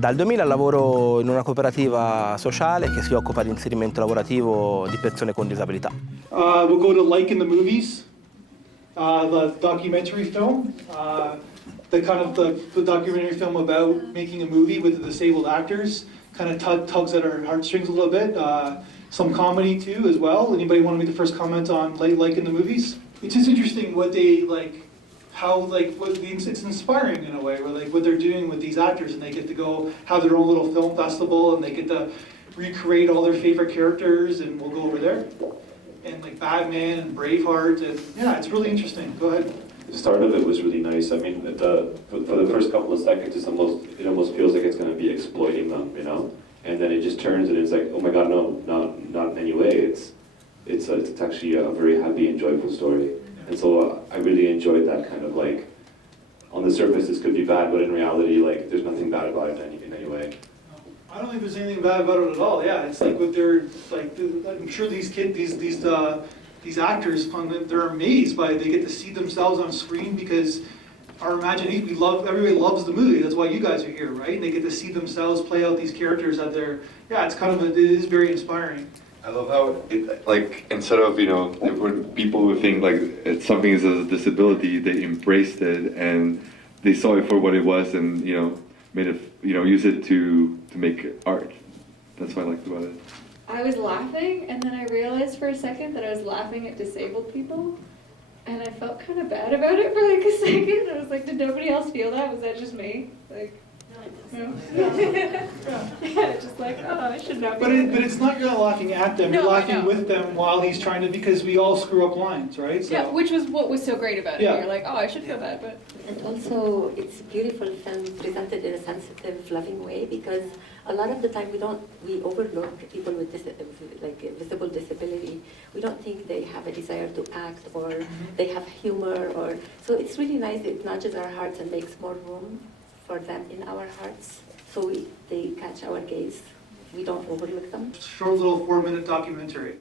Dal 2000 lavoro in una cooperativa sociale che si occupa di inserimento lavorativo di persone con disabilità. We'll go to Like in the Movies, the documentary film, the documentary film about making a movie with the disabled actors, kind of tugs at our heartstrings a little bit. Some comedy too as well. Anybody want to make the first comment on Like in the Movies? It's just interesting what they like. It's inspiring in a way, where like what they're doing with these actors, and they get to go have their own little film festival, and they get to recreate all their favorite characters, and we'll go over there, and like Batman and Braveheart, and yeah, it's really interesting. Go ahead. The start of it was really nice. I mean, for the first couple of seconds, it almost feels like it's going to be exploiting them, you know, and then it just turns and it's like, oh my God, no, not in any way. It's actually a very happy and joyful story. And so I really enjoyed that kind of like, on the surface this could be bad, but in reality, like, there's nothing bad about it in any way. I don't think there's anything bad about it at all. Yeah, it's like what they're like. I'm sure these actors, they're amazed by they get to see themselves on screen, because our imagination, everybody loves the movie. That's why you guys are here, right? And they get to see themselves play out these characters at their. Yeah, it is very inspiring. I love how it, like, instead of, you know, when people would think like something is a disability, they embraced it and they saw it for what it was, and, you know, made it, you know, use it to make art. That's what I liked about it. I was laughing, and then I realized for a second that I was laughing at disabled people, and I felt kind of bad about it for like a second. I was like, did nobody else feel that? Was that just me? Like, no. Yeah, just like, oh, I should not be. But it's not, you're not laughing at them. No, you're laughing with them while he's trying to, because we all screw up lines, right? So. Yeah, which was what was so great about it. Yeah. You're like, oh, I should feel bad, but. And also, it's a beautiful film presented in a sensitive, loving way, because a lot of the time we overlook people with visible disability. We don't think they have a desire to act, or they have humor, or so it's really nice. It nudges our hearts and makes more room for them in our hearts, so they catch our gaze. We don't overlook them. Short little 4-minute documentary.